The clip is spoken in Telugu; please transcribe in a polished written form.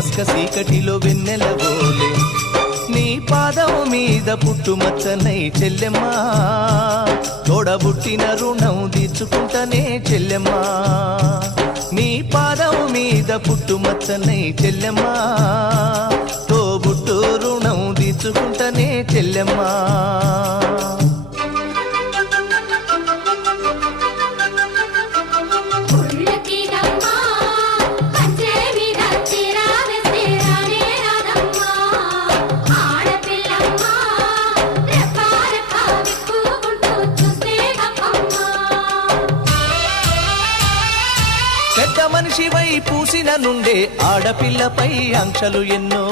మస్క సీకటిలో వెన్నెలవోలే నీ పాదం మీద పుట్టుమచ్చనై చెల్లెమ్మా తోడబుట్టిన రుణం తీర్చుకుంటనే చెల్లెమ్మా నీ పాదం మీద పుట్టుమచ్చనై చెల్లెమ్మా తోబుట్టు రుణం తీర్చుకుంటనే చెల్లెమ్మా పెద్ద మనిషివై పూసిన నుండే ఆడపిల్లపై ఆంక్షలు ఎన్నో